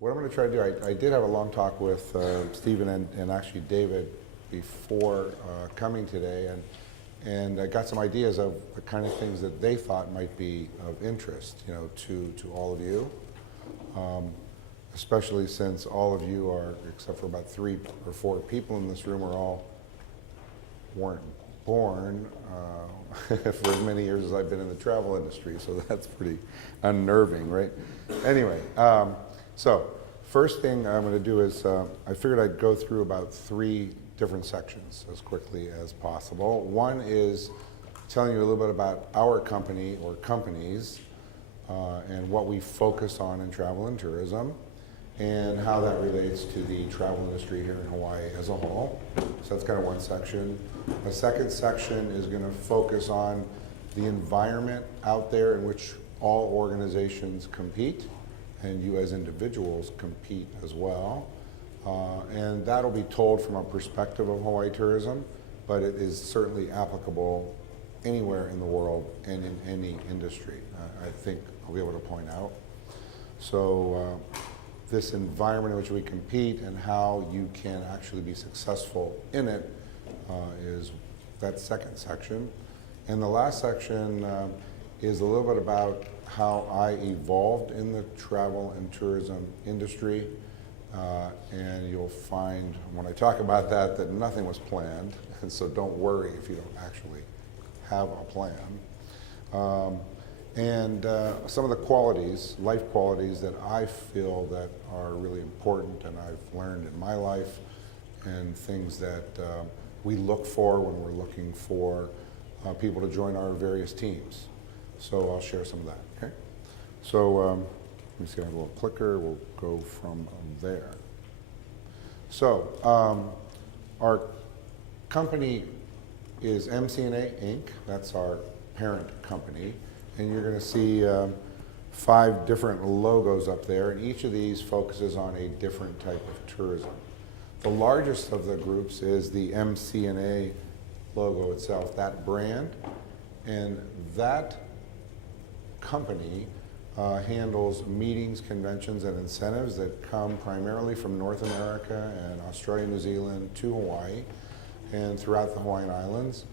What I'm going to try to do, I did have a long talk with Stephen and actually David before coming today, and I got some ideas of the kind of things that they thought might be of interest, to all of you, especially since all of you are, except for about 3 or 4 people in this room, weren't born for as many years as I've been in the travel industry, so that's pretty unnerving, right? Anyway, so first thing I'm going to do is I figured I'd go through about 3 different sections as quickly as possible. One is telling you a little bit about our company or companies and what we focus on in travel and tourism, and how that relates to the travel industry here in Hawaii as a whole. So that's kind of one section. A second section is going to focus on the environment out there in which all organizations compete, and you as individuals compete as well. And that'll be told from a perspective of Hawaii tourism, but it is certainly applicable anywhere in the world and in any industry, I think I'll be able to point out. So this environment in which we compete and how you can actually be successful in it is that second section. And the last section is a little bit about how I evolved in the travel and tourism industry. And you'll find when I talk about that nothing was planned, and so don't worry if you don't actually have a plan. And some of the qualities, life qualities that I feel that are really important and I've learned in my life, and things that we look for when we're looking for people to join our various teams. So I'll share some of that, okay? So let me see, I have a little clicker, we'll go from there. So our company is MCA Inc, that's our parent company. And you're going to see 5 different logos up there, and each of these focuses on a different type of tourism. The largest of the groups is the MCA logo itself, that brand, and that company handles meetings, conventions, and incentives that come primarily from North America and Australia, New Zealand to Hawaii and throughout the Hawaiian Islands.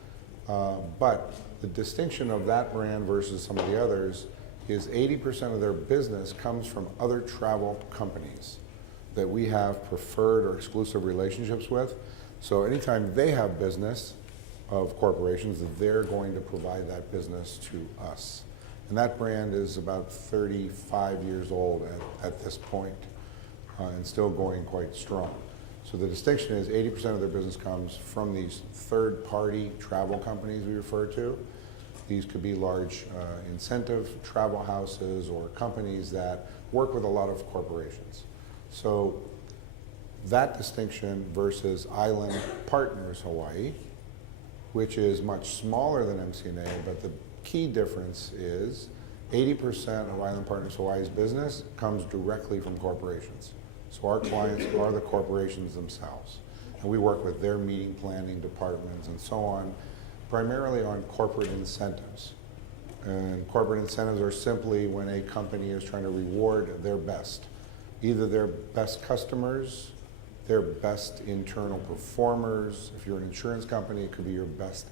But the distinction of that brand versus some of the others is 80% of their business comes from other travel companies that we have preferred or exclusive relationships with. So anytime they have business of corporations, they're going to provide that business to us. And that brand is about 35 years old at this point, and still going quite strong. So the distinction is 80% of their business comes from these third-party travel companies we refer to. These could be large incentive travel houses or companies that work with a lot of corporations. So that distinction versus Island Partners Hawaii, which is much smaller than MCA, but the key difference is 80% of Island Partners Hawaii's business comes directly from corporations. So our clients are the corporations themselves. And we work with their meeting planning departments and so on, primarily on corporate incentives. And corporate incentives are simply when a company is trying to reward their best, either their best customers, their best internal performers. If you're an insurance company, it could be your best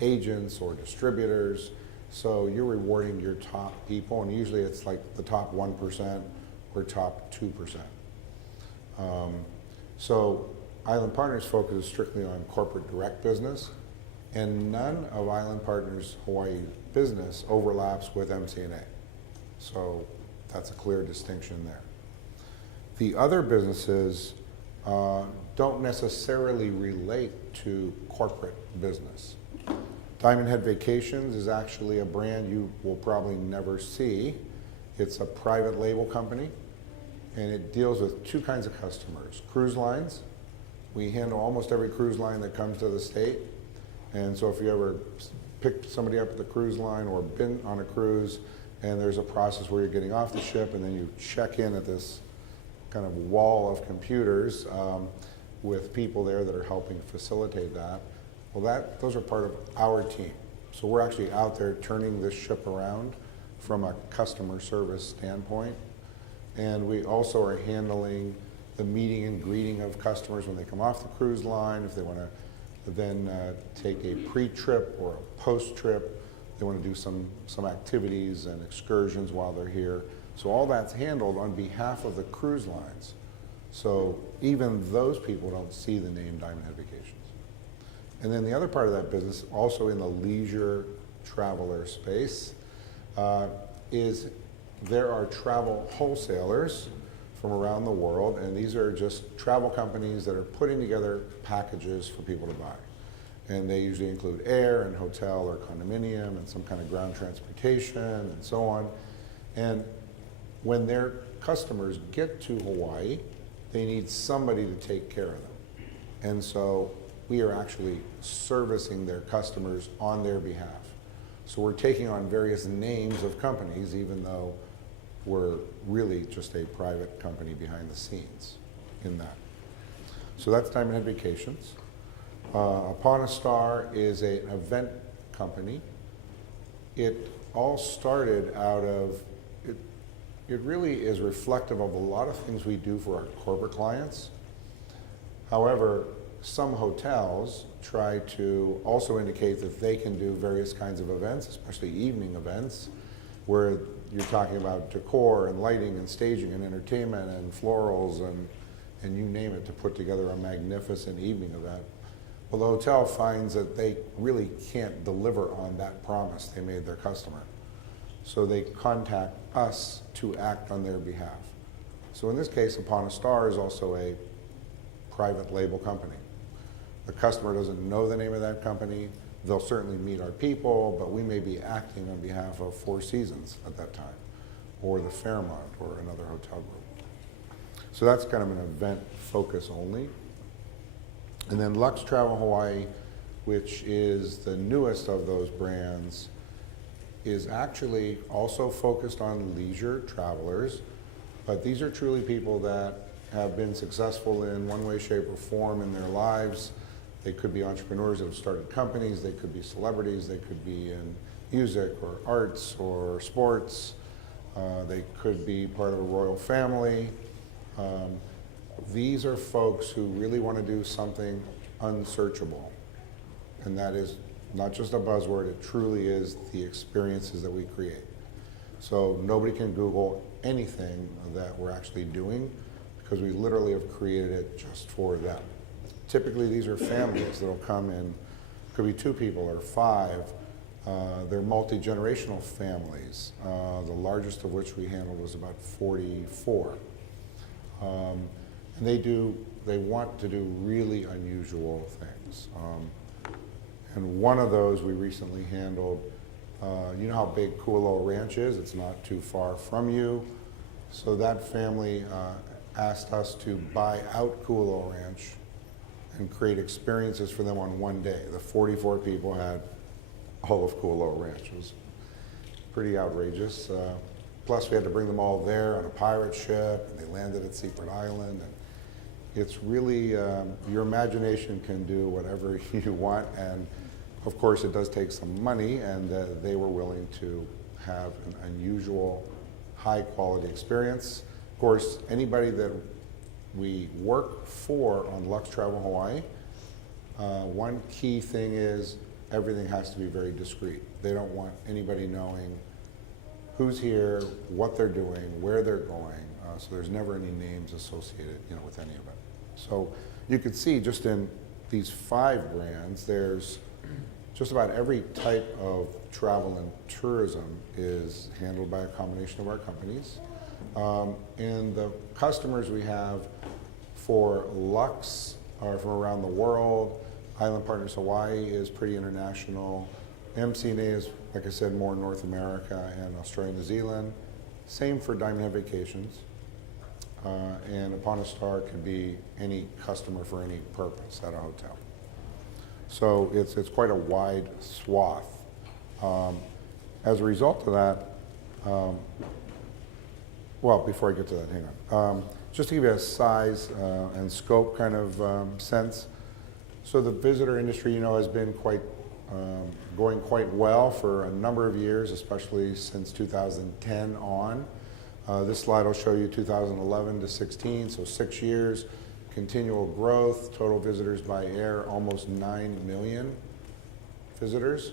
agents or distributors. So you're rewarding your top people, and usually it's like the top 1% or top 2%. So Island Partners focuses strictly on corporate direct business, and none of Island Partners Hawaii business overlaps with MCA. So that's a clear distinction there. The other businesses don't necessarily relate to corporate business. Diamond Head Vacations is actually a brand you will probably never see. It's a private label company, and it deals with 2 kinds of customers. Cruise lines. We handle almost every cruise line that comes to the state. And so if you ever picked somebody up at the cruise line or been on a cruise, and there's a process where you're getting off the ship and then you check in at this kind of wall of computers with people there that are helping facilitate that. Well, those are part of our team. So we're actually out there turning this ship around from a customer service standpoint. And we also are handling the meeting and greeting of customers when they come off the cruise line, if they want to then take a pre-trip or a post-trip, they want to do some activities and excursions while they're here. So all that's handled on behalf of the cruise lines. So even those people don't see the name Diamond Head Vacations. And then the other part of that business, also in the leisure traveler space, is there are travel wholesalers from around the world, and these are just travel companies that are putting together packages for people to buy. And they usually include air and hotel or condominium and some kind of ground transportation and so on. And when their customers get to Hawaii, they need somebody to take care of them. And so we are actually servicing their customers on their behalf. So we're taking on various names of companies, even though we're really just a private company behind the scenes in that. So that's Diamond Head Vacations. Upon a Star is an event company. It all started out of, it really is reflective of a lot of things we do for our corporate clients. However, some hotels try to also indicate that they can do various kinds of events, especially evening events, where you're talking about decor and lighting and staging and entertainment and florals and you name it to put together a magnificent evening event. Well, the hotel finds that they really can't deliver on that promise they made their customer. So they contact us to act on their behalf. So in this case, Upon a Star is also a private label company. The customer doesn't know the name of that company. They'll certainly meet our people, but we may be acting on behalf of Four Seasons at that time, or the Fairmont, or another hotel group. So that's kind of an event focus only. And then Luxe Travel Hawaii, which is the newest of those brands, is actually also focused on leisure travelers, but these are truly people that have been successful in one way, shape, or form in their lives. They could be entrepreneurs that have started companies, they could be celebrities, they could be in music or arts or sports, they could be part of a royal family. These are folks who really want to do something unsearchable, and that is not just a buzzword, it truly is the experiences that we create. So nobody can Google anything that we're actually doing because we literally have created it just for them. Typically these are families that'll come in, could be 2 people or 5. They're multi-generational families, the largest of which we handled was about 44. And they want to do really unusual things. And one of those we recently handled, you know how big Kualoa Ranch is? It's not too far from you. So that family asked us to buy out Kualoa Ranch and create experiences for them on one day. The 44 people had all of Kualoa Ranch. It was pretty outrageous. Plus we had to bring them all there on a pirate ship, and they landed at Secret Island. And it's really, your imagination can do whatever you want, and of course it does take some money, and they were willing to have an unusual, high quality experience. Of course, anybody that we work for on Luxe Travel Hawaii, one key thing is everything has to be very discreet. They don't want anybody knowing who's here, what they're doing, where they're going, so there's never any names associated, with any of it. So you could see just in these 5 brands, there's just about every type of travel and tourism is handled by a combination of our companies. And the customers we have for Luxe are from around the world. Island Partners Hawaii is pretty international. MCA is, like I said, more North America and Australia, New Zealand. Same for Diamond Head Vacations. And Upon a Star could be any customer for any purpose at a hotel. So it's quite a wide swath. As a result of that, well, before I get to that, hang on. Just to give you a size and scope kind of sense. So the visitor industry, has been going quite well for a number of years, especially since 2010 on. This slide will show you 2011 to 16, so 6 years, continual growth, total visitors by air, almost 9 million visitors.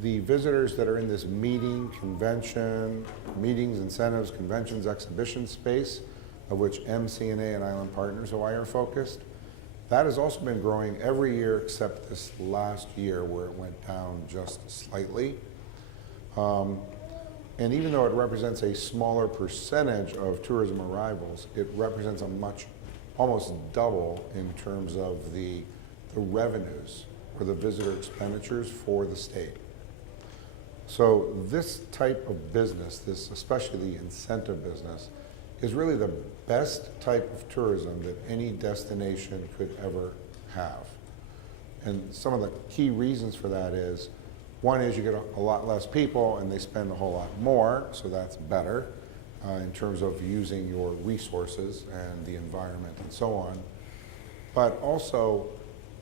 The visitors that are in this meetings, incentives, conventions, exhibition space, of which MCA and Island Partners Hawaii are focused, that has also been growing every year except this last year where it went down just slightly. And even though it represents a smaller percentage of tourism arrivals, it represents a almost double in terms of the revenues or the visitor expenditures for the state. So this type of business, especially the incentive business, is really the best type of tourism that any destination could ever have. And some of the key reasons for that is, one is you get a lot less people and they spend a whole lot more, so that's better in terms of using your resources and the environment and so on. But also,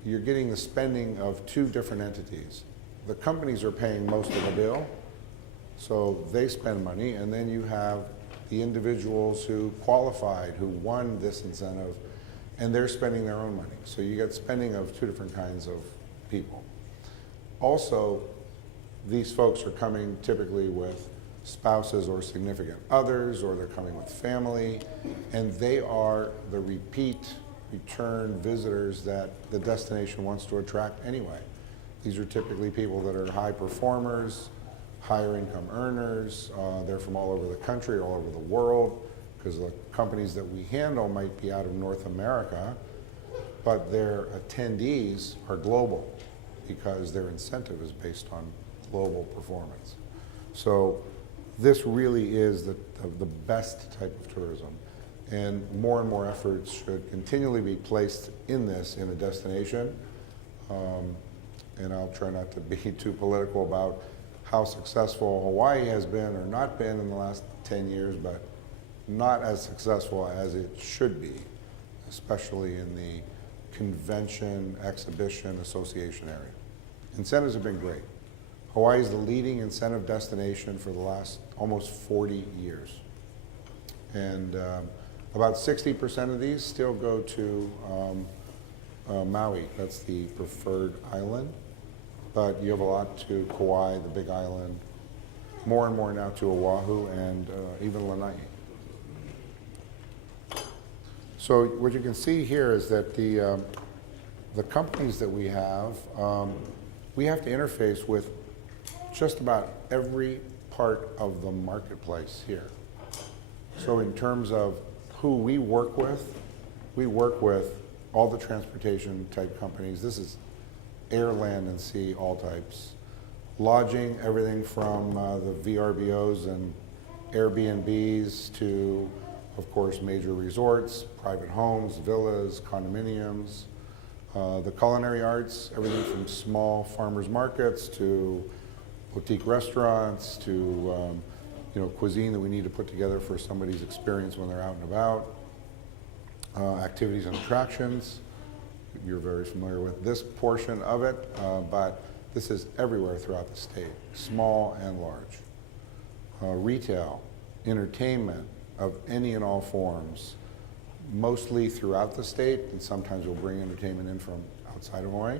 you're getting the spending of two different entities. The companies are paying most of the bill, so they spend money, and then you have the individuals who qualified, who won this incentive, and they're spending their own money. So you get spending of two different kinds of people. Also, these folks are coming typically with spouses or significant others, or they're coming with family, and they are the return visitors that the destination wants to attract anyway. These are typically people that are high performers, higher income earners. They're from all over the country, all over the world, because the companies that we handle might be out of North America, but their attendees are global because their incentive is based on global performance. So this really is the best type of tourism, and more efforts should continually be placed in this in a destination. And I'll try not to be too political about how successful Hawaii has been or not been in the last 10 years, but not as successful as it should be, especially in the convention, exhibition, association area. Incentives have been great. Hawaii is the leading incentive destination for the last almost 40 years. And about 60% of these still go to Maui. That's the preferred island. But you have a lot to Kauai, the Big Island, more and more now to Oahu, and even Lanai. So what you can see here is that the companies that we have to interface with just about every part of the marketplace here. So in terms of who we work with all the transportation type companies. This is air, land, and sea, all types. Lodging, everything from the VRBOs and Airbnbs to, of course, major resorts, private homes, villas, condominiums. The culinary arts, everything from small farmers markets to boutique restaurants to cuisine that we need to put together for somebody's experience when they're out and about. Activities and attractions. You're very familiar with this portion of it, but this is everywhere throughout the state, small and large. Retail, entertainment of any and all forms, mostly throughout the state, and sometimes we'll bring entertainment in from outside of Hawaii.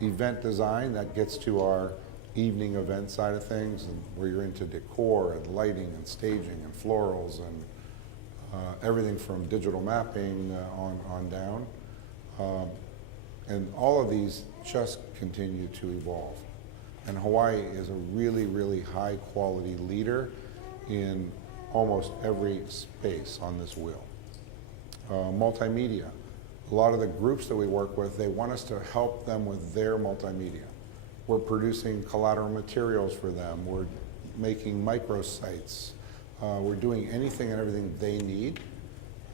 Event design, that gets to our evening event side of things, and where you're into decor and lighting and staging and florals and everything from digital mapping on down. And all of these just continue to evolve. And Hawaii is a really, really high quality leader in almost every space on this wheel. Multimedia. A lot of the groups that we work with, they want us to help them with their multimedia. We're producing collateral materials for them. We're making microsites. We're doing anything and everything they need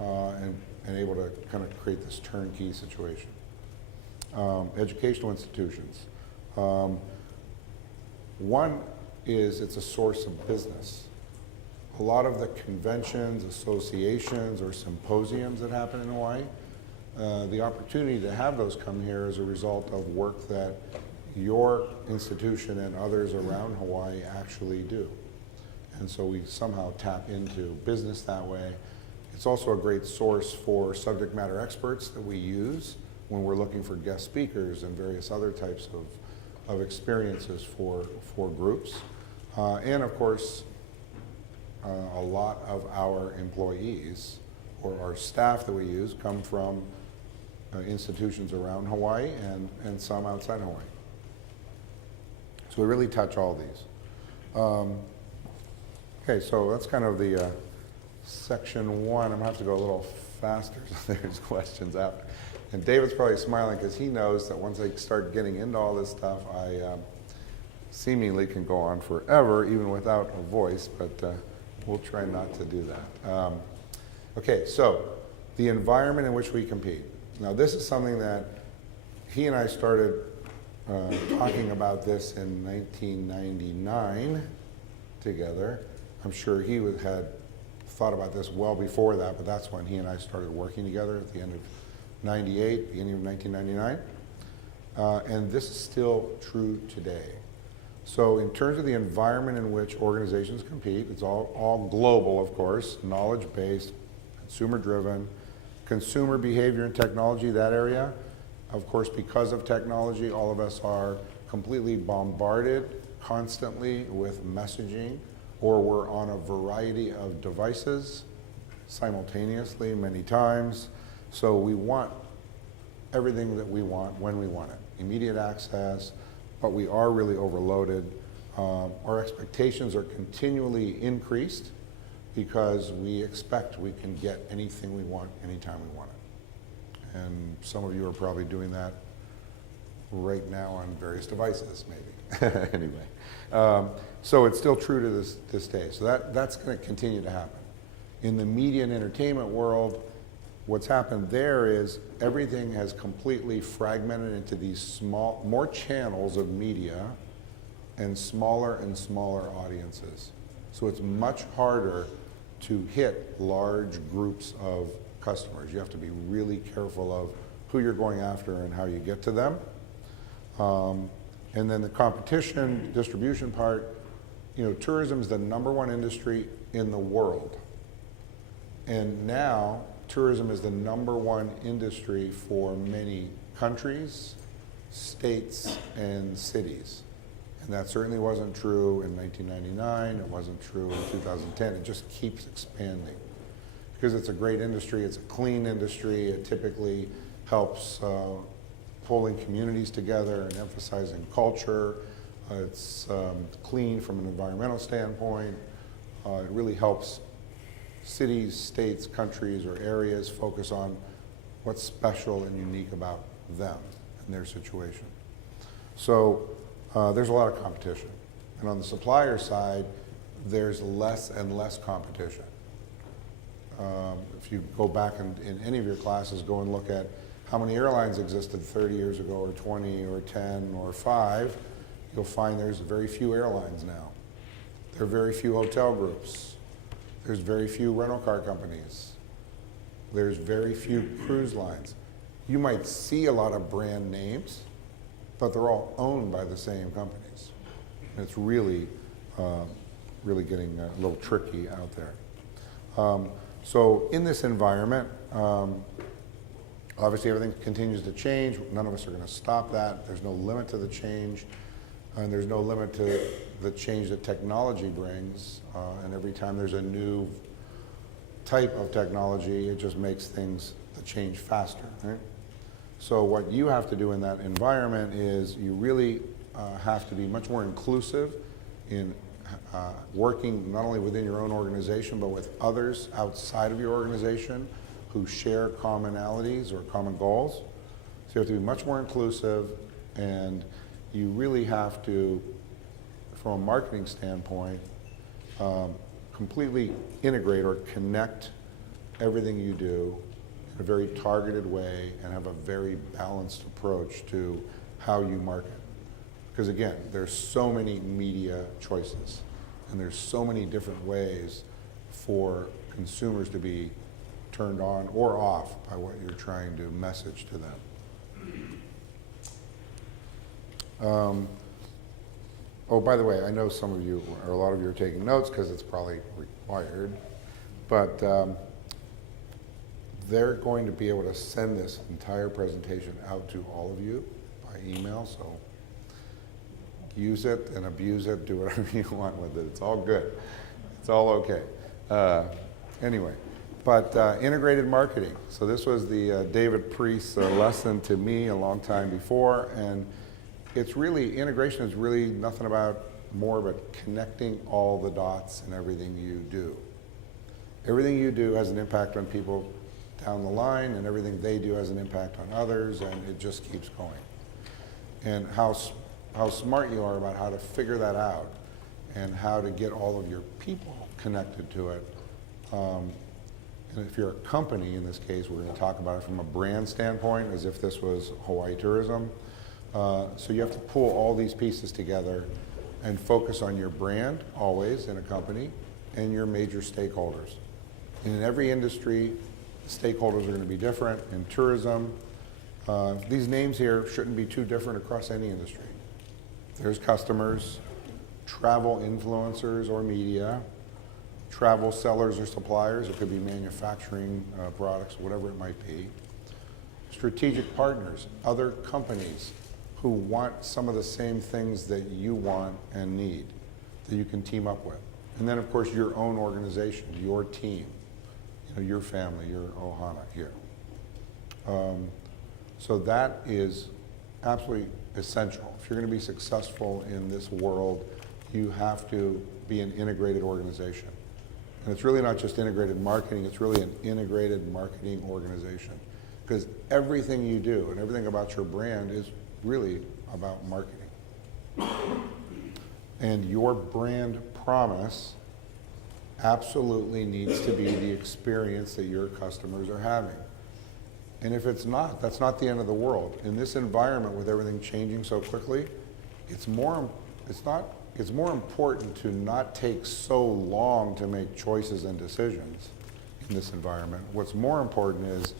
and able to kind of create this turnkey situation. Educational institutions. One is it's a source of business. A lot of the conventions, associations, or symposiums that happen in Hawaii, the opportunity to have those come here is a result of work that your institution and others around Hawaii actually do. And so we somehow tap into business that way. It's also a great source for subject matter experts that we use when we're looking for guest speakers and various other types of experiences for groups. And of course, a lot of our employees or our staff that we use come from institutions around Hawaii and some outside Hawaii. So we really touch all these. Okay, so that's kind of the section one. I'm gonna have to go a little faster so there's questions out. And David's probably smiling because he knows that once I start getting into all this stuff, I seemingly can go on forever, even without a voice, but we'll try not to do that. Okay, so the environment in which we compete. Now this is something that he and I started talking about this in 1999 together. I'm sure he had thought about this well before that, but that's when he and I started working together at the end of 98, beginning of 1999. And this is still true today. So in terms of the environment in which organizations compete, it's all global, of course, knowledge-based, consumer-driven, consumer behavior and technology, that area. Of course, because of technology, all of us are completely bombarded constantly with messaging, or we're on a variety of devices simultaneously many times. So we want everything that we want when we want it. Immediate access, but we are really overloaded. Our expectations are continually increased because we expect we can get anything we want anytime we want it. And some of you are probably doing that right now on various devices, maybe. Anyway, so it's still true to this day. So that's going to continue to happen. In the media and entertainment world, what's happened there is everything has completely fragmented into these more channels of media and smaller audiences. So it's much harder to hit large groups of customers. You have to be really careful of who you're going after and how you get to them. And then the competition, distribution part, tourism is the #1 industry in the world. And now tourism is the #1 industry for many countries, states, and cities. And that certainly wasn't true in 1999, it wasn't true in 2010, it just keeps expanding. Because it's a great industry, it's a clean industry, it typically helps pulling communities together and emphasizing culture. It's clean from an environmental standpoint. It really helps cities, states, countries, or areas focus on what's special and unique about them and their situation. So there's a lot of competition. And on the supplier side, there's less and less competition. If you go back in any of your classes, go and look at how many airlines existed 30 years ago, or 20, or 10, or 5, you'll find there's very few airlines now. There are very few hotel groups. There's very few rental car companies. There's very few cruise lines. You might see a lot of brand names, but they're all owned by the same companies. And it's really, really getting a little tricky out there. So in this environment, obviously everything continues to change. None of us are going to stop that. There's no limit to the change. And there's no limit to the change that technology brings. And every time there's a new type of technology, it just makes things change faster, right? So what you have to do in that environment is you really have to be much more inclusive in working not only within your own organization, but with others outside of your organization who share commonalities or common goals. So you have to be much more inclusive, and you really have to, from a marketing standpoint, completely integrate or connect everything you do in a very targeted way and have a very balanced approach to how you market. Because again, there's so many media choices, and there's so many different ways for consumers to be turned on or off by what you're trying to message to them. Oh, by the way, I know some of you, or a lot of you are taking notes because it's probably required, but they're going to be able to send this entire presentation out to all of you by email, so use it and abuse it, do whatever you want with it. It's all good. It's all okay. Anyway, but integrated marketing. So this was the David Priest's lesson to me a long time before, and it's really, integration is really nothing about more but connecting all the dots in everything you do. Everything you do has an impact on people down the line, and everything they do has an impact on others, and it just keeps going. And how smart you are about how to figure that out and how to get all of your people connected to it. And if you're a company, in this case, we're going to talk about it from a brand standpoint, as if this was Hawaii tourism. So you have to pull all these pieces together and focus on your brand, always, in a company, and your major stakeholders. And in every industry, the stakeholders are going to be different. In tourism, these names here shouldn't be too different across any industry. There's customers, travel influencers or media, travel sellers or suppliers. It could be manufacturing products, whatever it might be. Strategic partners, other companies who want some of the same things that you want and need, that you can team up with. And then, of course, your own organization, your team, your family, your ohana here. So that is absolutely essential. If you're going to be successful in this world, you have to be an integrated organization. And it's really not just integrated marketing, it's really an integrated marketing organization. Because everything you do and everything about your brand is really about marketing. And your brand promise absolutely needs to be the experience that your customers are having. And if it's not, that's not the end of the world. In this environment with everything changing so quickly, it's more important to not take so long to make choices and decisions in this environment. What's more important is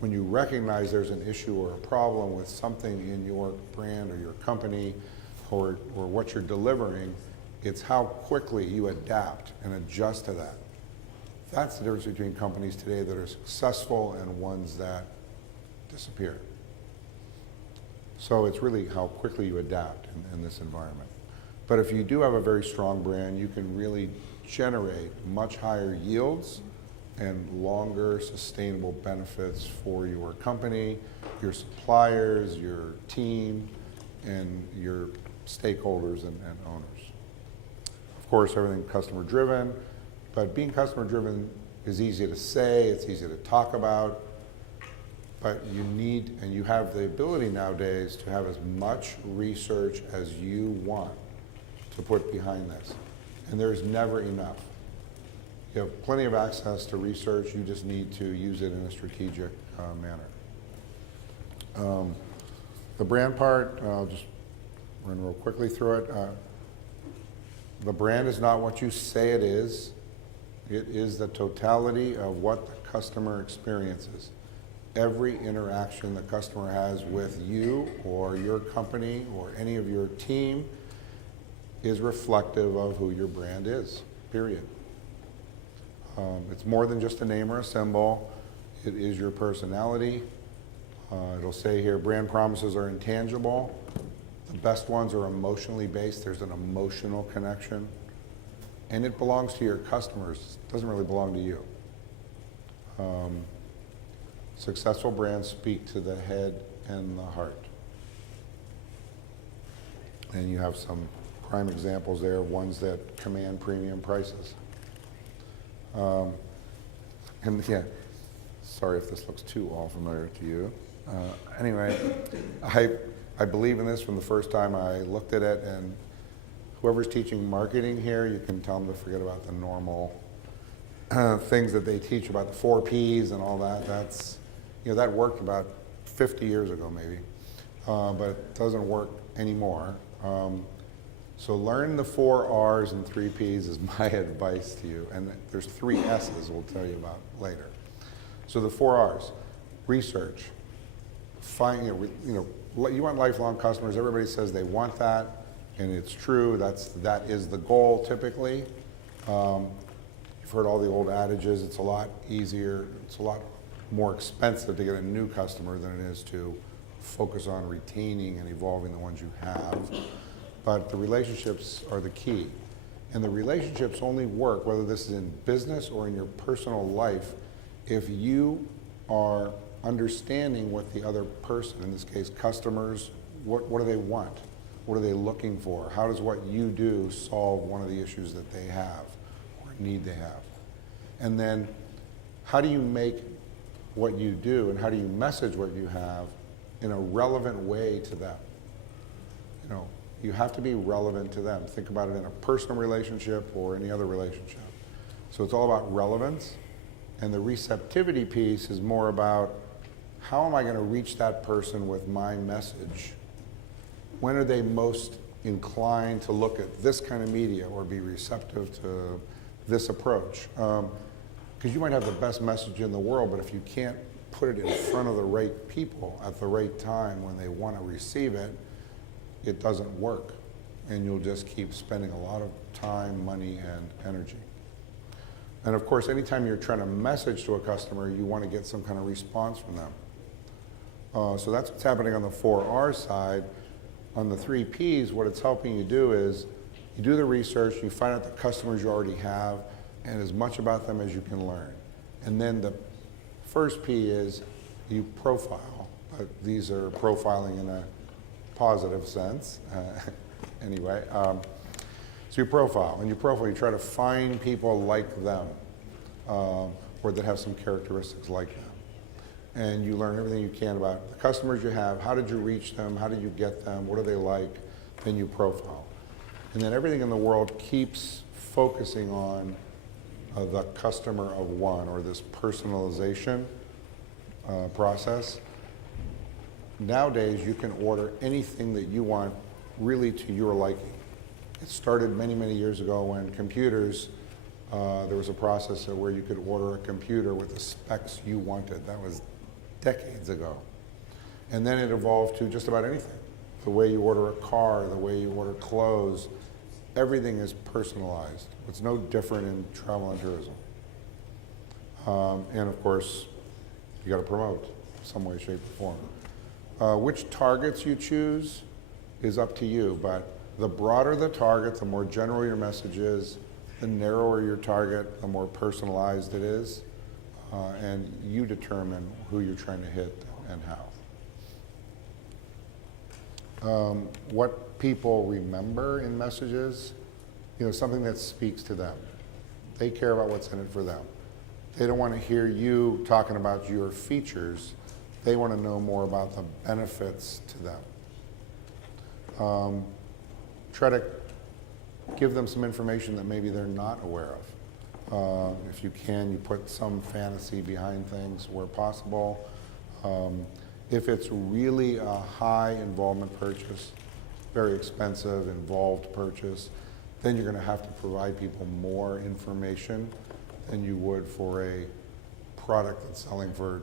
when you recognize there's an issue or a problem with something in your brand or your company or what you're delivering, it's how quickly you adapt and adjust to that. That's the difference between companies today that are successful and ones that disappear. So it's really how quickly you adapt in this environment. But if you do have a very strong brand, you can really generate much higher yields and longer sustainable benefits for your company, your suppliers, your team, and your stakeholders and owners. Of course, everything customer driven, but being customer driven is easy to say, it's easy to talk about, but you need, and you have the ability nowadays to have as much research as you want to put behind this. And there's never enough. You have plenty of access to research, you just need to use it in a strategic manner. The brand part, I'll just run real quickly through it. The brand is not what you say it is the totality of what the customer experiences. Every interaction the customer has with you or your company or any of your team is reflective of who your brand is, period. It's more than just a name or a symbol. It is your personality. It'll say here, brand promises are intangible. The best ones are emotionally based. There's an emotional connection. And it belongs to your customers. It doesn't really belong to you. Successful brands speak to the head and the heart. And you have some prime examples there, ones that command premium prices. And yeah, sorry if this looks too all familiar to you. Anyway, I believe in this from the first time I looked at it, and whoever's teaching marketing here, you can tell them to forget about the normal things that they teach about the 4 Ps and all that. That's, that worked about 50 years ago maybe, but it doesn't work anymore. So learn the 4 Rs and 3 Ps is my advice to you. And there's 3 S's we'll tell you about later. So the 4 Rs, research. Find, you want lifelong customers. Everybody says they want that. And it's true, that is the goal typically. You've heard all the old adages, it's a lot easier, it's a lot more expensive to get a new customer than it is to focus on retaining and evolving the ones you have. But the relationships are the key. And the relationships only work, whether this is in business or in your personal life, if you are understanding what the other person, in this case customers, what do they want? What are they looking for? How does what you do solve one of the issues that they have or need they have? And then how do you make what you do and how do you message what you have in a relevant way to them? You know, you have to be relevant to them. Think about it in a personal relationship or any other relationship. So it's all about relevance, and the receptivity piece is more about how am I going to reach that person with my message? When are they most inclined to look at this kind of media or be receptive to this approach? Because you might have the best message in the world, but if you can't put it in front of the right people at the right time when they want to receive it, it doesn't work. And you'll just keep spending a lot of time, money, and energy. And of course, anytime you're trying to message to a customer, you want to get some kind of response from them. So that's what's happening on the 4R side. On the 3 Ps, what it's helping you do is you do the research, you find out the customers you already have, and as much about them as you can learn. And then the first P is you profile, but these are profiling in a positive sense. Anyway, so you profile, and you try to find people like them, or that have some characteristics like them. And you learn everything you can about the customers you have, how did you reach them, how did you get them, what are they like, then you profile. And then everything in the world keeps focusing on the customer of one, or this personalization process. Nowadays, you can order anything that you want really to your liking. It started many, many years ago when computers, there was a process where you could order a computer with the specs you wanted. That was decades ago. And then it evolved to just about anything. The way you order a car, the way you order clothes, everything is personalized. It's no different in travel and tourism. And of course, you got to promote some way, shape, or form. Which targets you choose is up to you, but the broader the target, the more general your message is, the narrower your target, the more personalized it is, and you determine who you're trying to hit and how. What people remember in messages, something that speaks to them. They care about what's in it for them. They don't want to hear you talking about your features. They want to know more about the benefits to them. Try to give them some information that maybe they're not aware of. If you can, you put some fantasy behind things where possible. If it's really a high involvement purchase, very expensive, involved purchase, then you're going to have to provide people more information than you would for a product that's selling for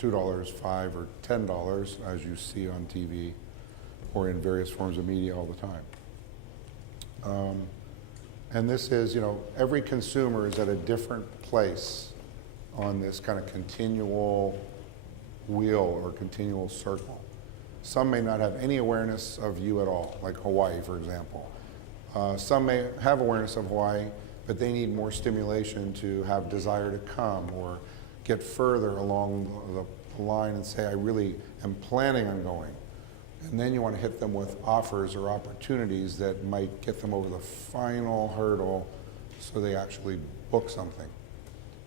$2, $5, or $10, as you see on TV or in various forms of media all the time. And this is, every consumer is at a different place on this kind of continual wheel or continual circle. Some may not have any awareness of you at all, like Hawaii, for example. Some may have awareness of Hawaii, but they need more stimulation to have desire to come or get further along the line and say, I really am planning on going. And then you want to hit them with offers or opportunities that might get them over the final hurdle so they actually book something.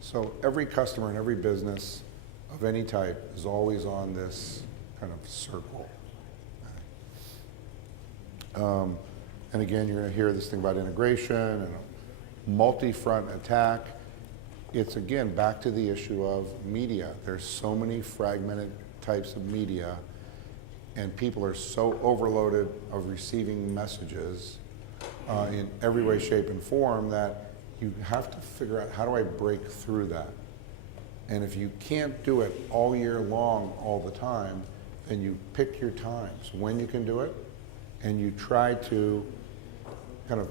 So every customer in every business of any type is always on this kind of circle. And again, you're going to hear this thing about integration and a multi-front attack. It's again back to the issue of media. There's so many fragmented types of media, and people are so overloaded of receiving messages in every way, shape, and form that you have to figure out, how do I break through that? And if you can't do it all year long, all the time, then you pick your times when you can do it, and you try to kind of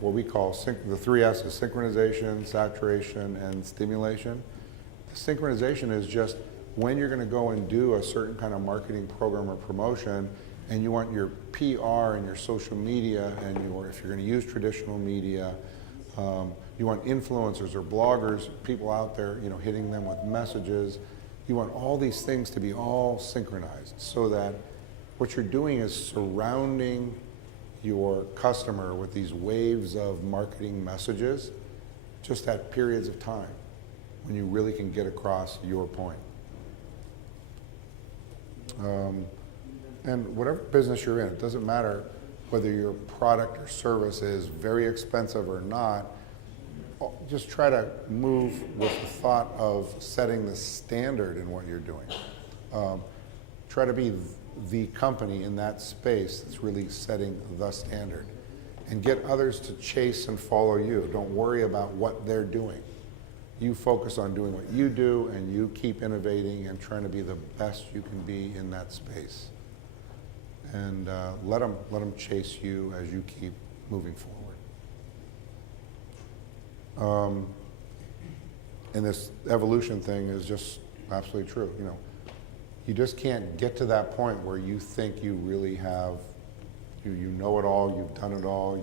what we call the 3S's: synchronization, saturation, and stimulation. The synchronization is just when you're going to go and do a certain kind of marketing program or promotion, and you want your PR and your social media, and if you're going to use traditional media, you want influencers or bloggers, people out there, hitting them with messages. You want all these things to be all synchronized so that what you're doing is surrounding your customer with these waves of marketing messages just at periods of time when you really can get across your point. And whatever business you're in, it doesn't matter whether your product or service is very expensive or not, just try to move with the thought of setting the standard in what you're doing. Try to be the company in that space that's really setting the standard, and get others to chase and follow you. Don't worry about what they're doing. You focus on doing what you do, and you keep innovating and trying to be the best you can be in that space. And let them chase you as you keep moving forward. And this evolution thing is just absolutely true. You just can't get to that point where you think you really have, you know it all, you've done it all,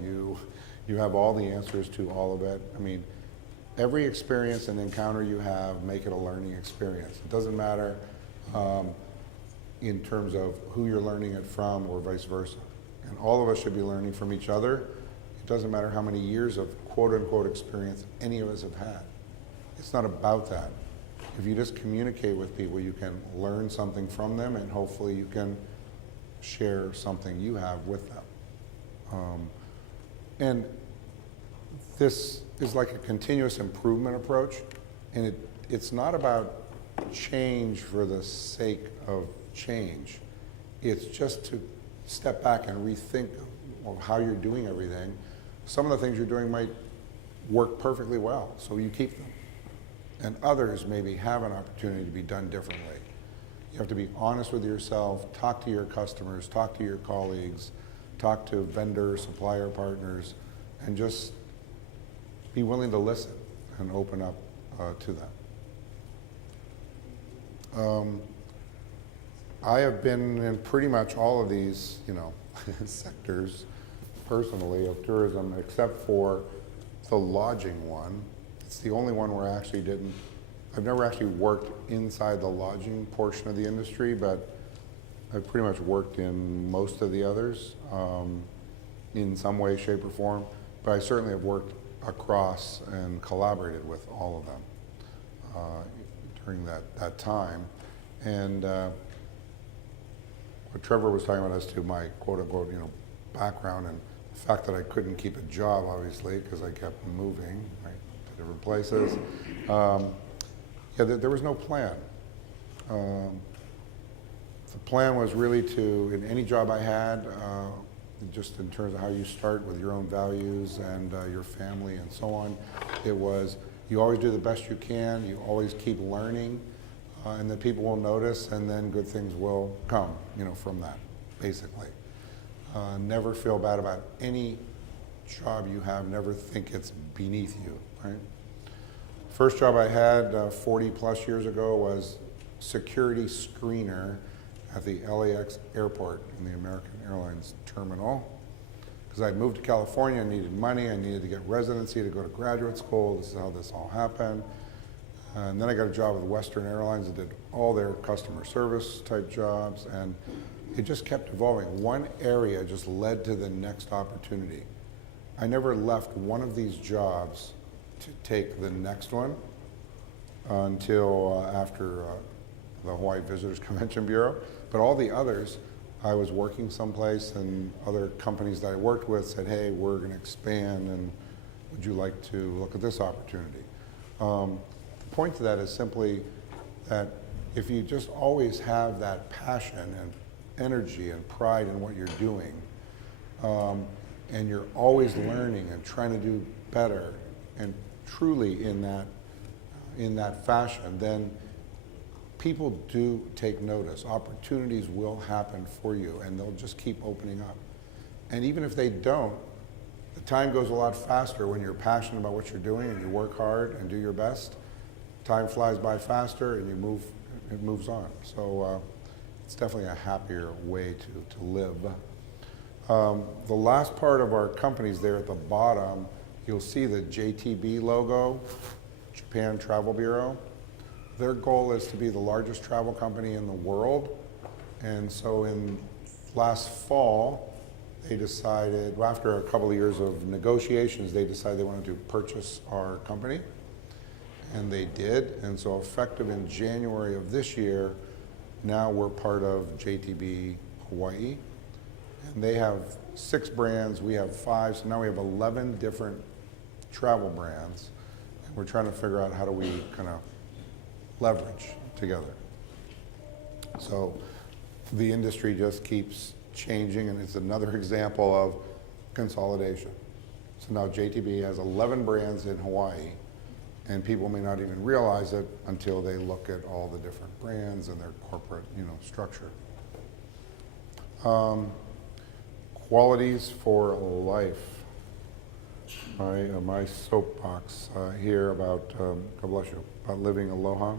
you have all the answers to all of it. I mean, every experience and encounter you have, make it a learning experience. It doesn't matter in terms of who you're learning it from or vice versa. And all of us should be learning from each other. It doesn't matter how many years of quote-unquote experience any of us have had. It's not about that. If you just communicate with people, you can learn something from them, and hopefully you can share something you have with them. And this is like a continuous improvement approach, and it's not about change for the sake of change. It's just to step back and rethink of how you're doing everything. Some of the things you're doing might work perfectly well, so you keep them. And others maybe have an opportunity to be done differently. You have to be honest with yourself, talk to your customers, talk to your colleagues, talk to vendor, supplier partners, and just be willing to listen and open up to them. I have been in pretty much all of these, sectors personally of tourism, except for the lodging one. It's the only one where I actually I've never actually worked inside the lodging portion of the industry, but I've pretty much worked in most of the others in some way, shape, or form. But I certainly have worked across and collaborated with all of them during that time. And what Trevor was talking about as to my quote-unquote, background, and the fact that I couldn't keep a job, obviously, because I kept moving, right, to different places. There was no plan. The plan was really to, in any job I had, just in terms of how you start with your own values and your family and so on, it was you always do the best you can, you always keep learning, and then people will notice, and then good things will come, from that, basically. Never feel bad about any job you have, never think it's beneath you, right? First job I had 40 plus years ago was security screener at the LAX airport in the American Airlines terminal. Because I'd moved to California, I needed money, I needed to get residency to go to graduate school. This is how this all happened. And then I got a job with Western Airlines that did all their customer service type jobs, and it just kept evolving. One area just led to the next opportunity. I never left one of these jobs to take the next one until after the Hawaii Visitors Convention Bureau. But all the others, I was working someplace, and other companies that I worked with said, hey, we're going to expand, and would you like to look at this opportunity? The point to that is simply that if you just always have that passion and energy and pride in what you're doing, and you're always learning and trying to do better, and truly in that fashion, then people do take notice. Opportunities will happen for you, and they'll just keep opening up. And even if they don't, the time goes a lot faster when you're passionate about what you're doing and you work hard and do your best. Time flies by faster, and it moves on. So it's definitely a happier way to live. The last part of our companies there at the bottom, you'll see the JTB logo, Japan Travel Bureau. Their goal is to be the largest travel company in the world. And so in last fall, they decided, after a couple of years of negotiations, they decided they wanted to purchase our company. And they did. And so effective in January of this year, now we're part of JTB Hawaii. And they have 6 brands, we have 5, so now we have 11 different travel brands. And we're trying to figure out how do we kind of leverage together. So the industry just keeps changing, and it's another example of consolidation. So now JTB has 11 brands in Hawaii, and people may not even realize it until they look at all the different brands and their corporate, structure. Qualities for life. My soapbox here about, God bless you, about living aloha.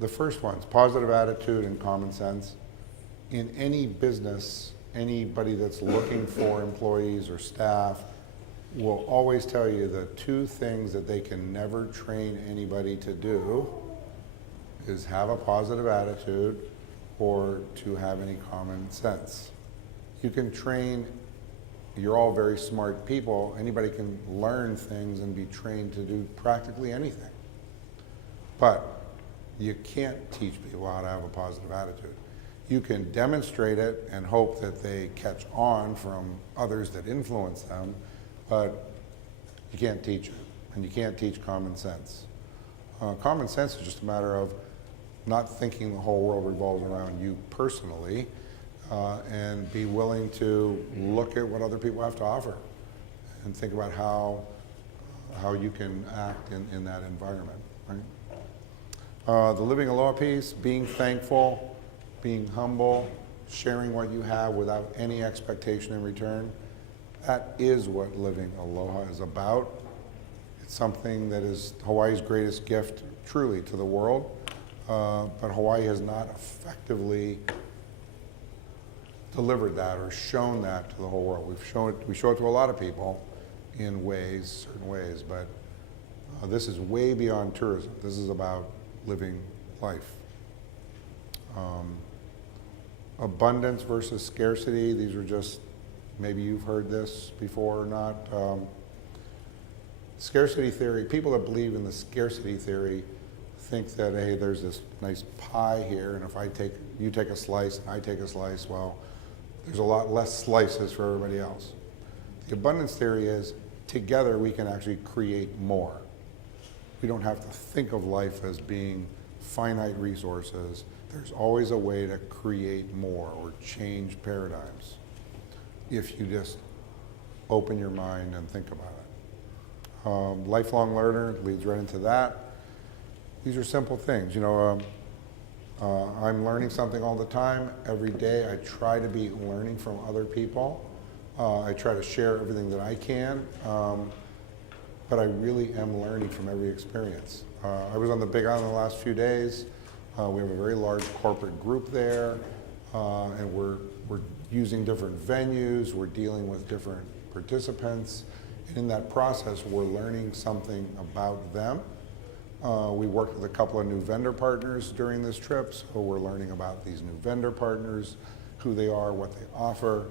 The first one's positive attitude and common sense. In any business, anybody that's looking for employees or staff will always tell you the 2 things that they can never train anybody to do is have a positive attitude or to have any common sense. You can train, you're all very smart people, anybody can learn things and be trained to do practically anything. But you can't teach people how to have a positive attitude. You can demonstrate it and hope that they catch on from others that influence them, but you can't teach it, and you can't teach common sense. Common sense is just a matter of not thinking the whole world revolves around you personally, and be willing to look at what other people have to offer and think about how you can act in that environment. Right? The living aloha piece, being thankful, being humble, sharing what you have without any expectation in return. That is what living aloha is about. It's something that is Hawaii's greatest gift, truly, to the world. But Hawaii has not effectively delivered that or shown that to the whole world. We show it to a lot of people in certain ways, but this is way beyond tourism. This is about living life. Abundance versus scarcity. These are just, maybe you've heard this before or not. Scarcity theory, people that believe in the scarcity theory think that, hey, there's this nice pie here, and if you take a slice and I take a slice, well, there's a lot less slices for everybody else. The abundance theory is, together we can actually create more. We don't have to think of life as being finite resources. There's always a way to create more or change paradigms if you just open your mind and think about it. Lifelong learner leads right into that. These are simple things. I'm learning something all the time. Every day I try to be learning from other people. I try to share everything that I can, but I really am learning from every experience. I was on the Big Island the last few days. We have a very large corporate group there, and we're using different venues, we're dealing with different participants, and in that process we're learning something about them. We worked with a couple of new vendor partners during this trip, so we're learning about these new vendor partners, who they are, what they offer.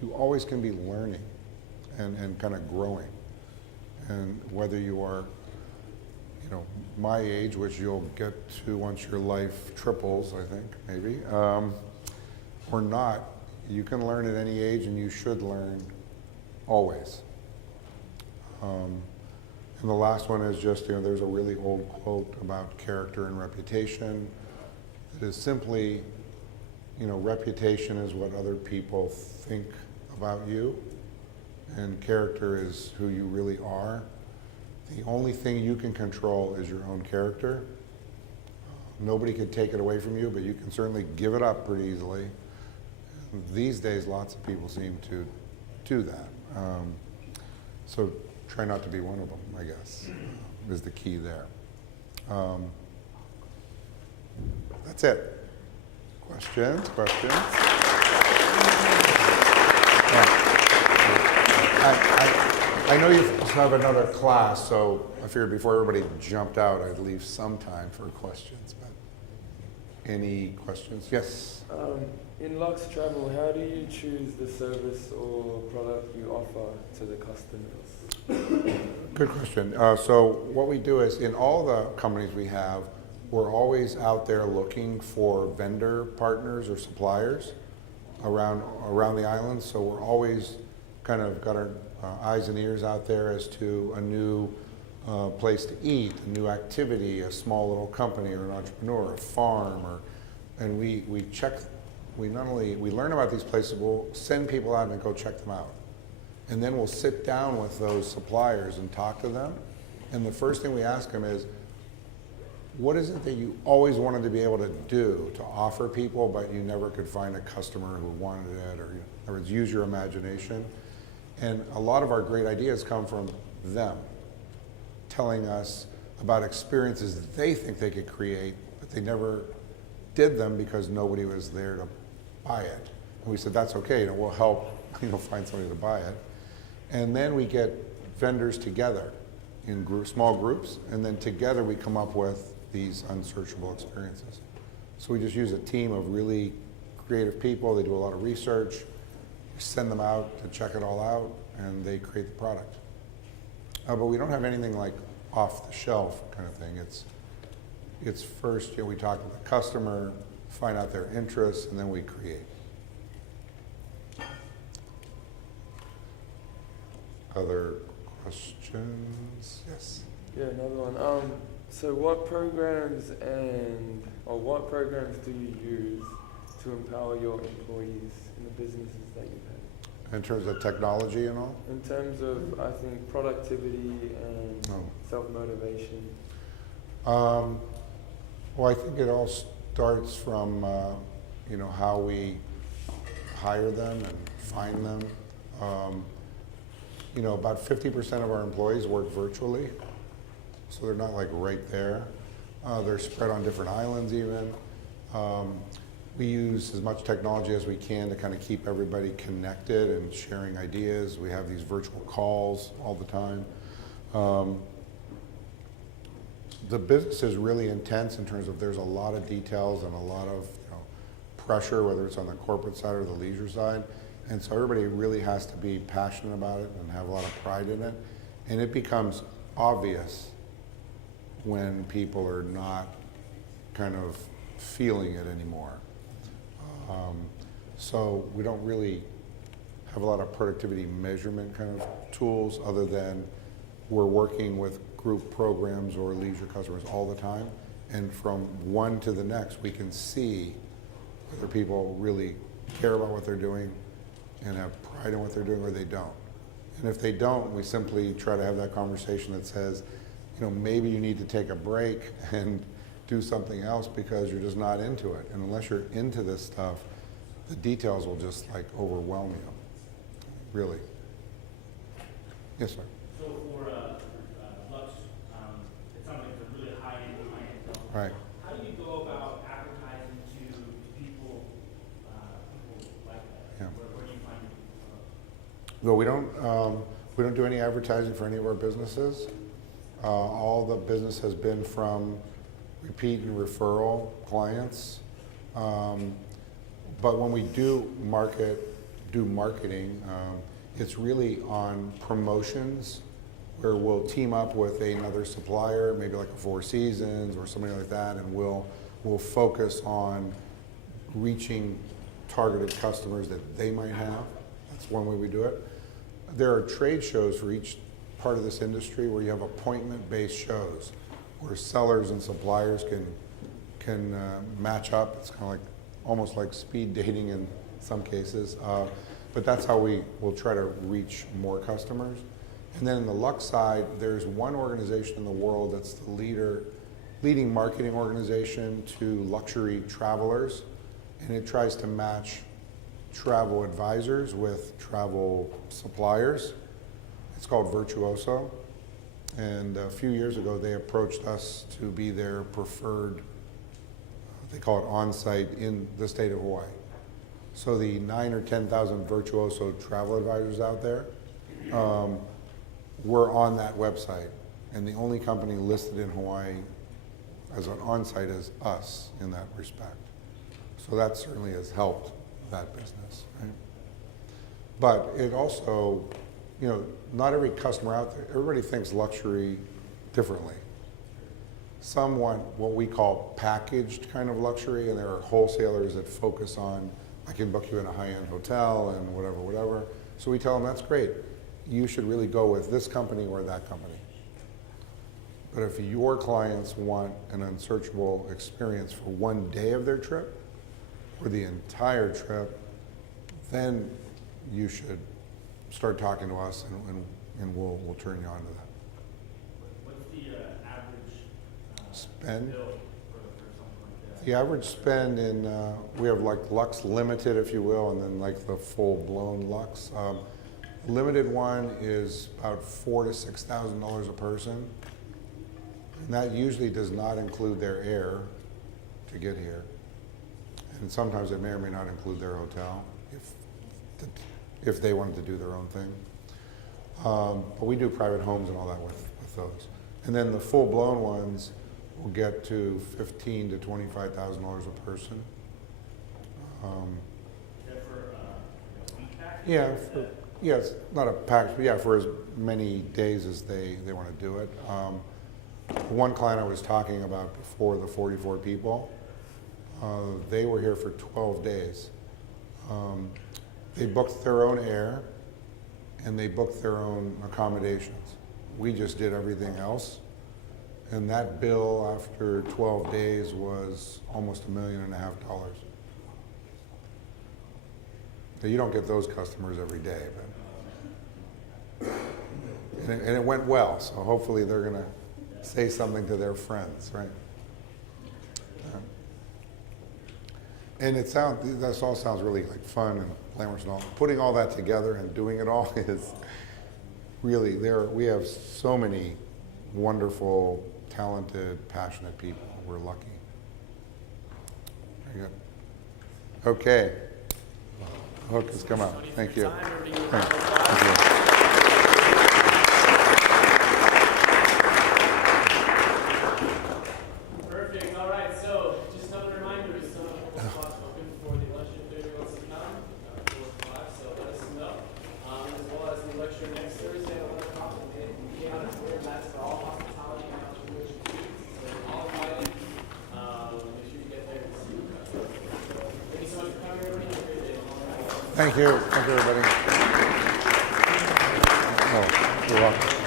You always can be learning and kind of growing. And whether you are, my age, which you'll get to once your life triples, I think, maybe, or not, you can learn at any age, and you should learn always. And the last one is just, there's a really old quote about character and reputation. It is simply, reputation is what other people think about you, and character is who you really are. The only thing you can control is your own character. Nobody can take it away from you, but you can certainly give it up pretty easily. These days, lots of people seem to do that. So try not to be one of them, I guess, is the key there. That's it. Questions? I know you have another class, so I figured before everybody jumped out, I'd leave some time for questions. But any questions? Yes? In Luxe Travel, how do you choose the service or product you offer to the customers? Good question. So what we do is, in all the companies we have, we're always out there looking for vendor partners or suppliers around the island. So we're always kind of got our eyes and ears out there as to a new place to eat, a new activity, a small little company or an entrepreneur, a farm, and we check. We learn about these places. We'll send people out and go check them out, and then we'll sit down with those suppliers and talk to them. And the first thing we ask them is, what is it that you always wanted to be able to do to offer people, but you never could find a customer who wanted it, or in other words, use your imagination. And a lot of our great ideas come from them telling us about experiences that they think they could create, but they never did them because nobody was there to buy it. And we said, that's okay, we'll help find somebody to buy it. And then we get vendors together in small groups, and then together we come up with these unsearchable experiences. So we just use a team of really creative people. They do a lot of research. We send them out to check it all out, and they create the product. But we don't have anything like off the shelf kind of thing. It's first, we talk to the customer, find out their interests, and then we create. Other questions? Yes. Yeah, another one. So what programs do you use to empower your employees in the businesses that you have? In terms of technology and all? In terms of, I think, productivity and self-motivation. Well, I think it all starts from, how we hire them and find them. About 50% of our employees work virtually, so they're not like right there. They're spread on different islands even. We use as much technology as we can to kind of keep everybody connected and sharing ideas. We have these virtual calls all the time. The business is really intense in terms of there's a lot of details and a lot of pressure, whether it's on the corporate side or the leisure side. And so everybody really has to be passionate about it and have a lot of pride in it. And it becomes obvious when people are not kind of feeling it anymore. So we don't really have a lot of productivity measurement kind of tools, other than we're working with group programs or leisure customers all the time. And from one to the next, we can see whether people really care about what they're doing and have pride in what they're doing, or they don't. And if they don't, we simply try to have that conversation that says, maybe you need to take a break and do something else because you're just not into it. And unless you're into this stuff, the details will just overwhelm you, really. Yes, sir. So for Luxe, it sounds like it's a really high-end clientele. Right. How do you go about advertising to people like that? Yeah. Where do you find it? Well, we don't do any advertising for any of our businesses. All the business has been from repeat and referral clients. But when we do marketing, it's really on promotions where we'll team up with another supplier, maybe like a Four Seasons or something like that, and we'll focus on reaching targeted customers that they might have. That's one way we do it. There are trade shows for each part of this industry where you have appointment-based shows where sellers and suppliers can match up. It's kind of almost like speed dating in some cases, but that's how we will try to reach more customers. And then in the Luxe side, there's one organization in the world that's the leading marketing organization to luxury travelers, and it tries to match travel advisors with travel suppliers. It's called Virtuoso, and a few years ago they approached us to be their preferred, they call it on-site in the state of Hawaii. So the 9,000 or 10,000 Virtuoso travel advisors out there, we're on that website, and the only company listed in Hawaii as an on-site is us in that respect. So that certainly has helped that business, right? But it also, you know, not every customer out there, everybody thinks luxury differently. Some want what we call packaged kind of luxury, and there are wholesalers that focus on, I can book you in a high-end hotel and whatever. So we tell them, that's great. You should really go with this company or that company. But if your clients want an unsearchable experience for one day of their trip, or the entire trip, then you should start talking to us, and we'll turn you on to that. What's the average Spend? bill for something like that? The average spend in, we have like Luxe Limited, if you will, and then like the full-blown Luxe. Limited one is about $4,000 to $6,000 a person, and that usually does not include their air to get here. And sometimes it may or may not include their hotel if they wanted to do their own thing. But we do private homes and all that with those. And then the full-blown ones will get to $15,000 to $25,000 a person. Is that for a week package? Yeah, it's not a package, but yeah, for as many days as they want to do it. One client I was talking about before, the 44 people, they were here for 12 days. They booked their own air, and they booked their own accommodations. We just did everything else, and that bill after 12 days was almost $1.5 million. Now, you don't get those customers every day, but and it went well, so hopefully they're going to say something to their friends, right? And that all sounds really like fun and glamorous and all. Putting all that together and doing it all is really, we have so many wonderful, talented, passionate people. We're lucky. Very good. Okay. Hook has come out. Thank you. Thank you. Perfect. All right. So, just another reminder: is some spots open for the election if anyone wants to come. 4 or 5. So let us know. As well as the election next Thursday at 1 o'clock. And we on a tour that's for all hospitality and outdoor students. So all invited. Make sure you get there to see you guys. Thank you so much for coming, everybody. Have a great day. Thank you. Thank you, everybody. Oh, you're welcome.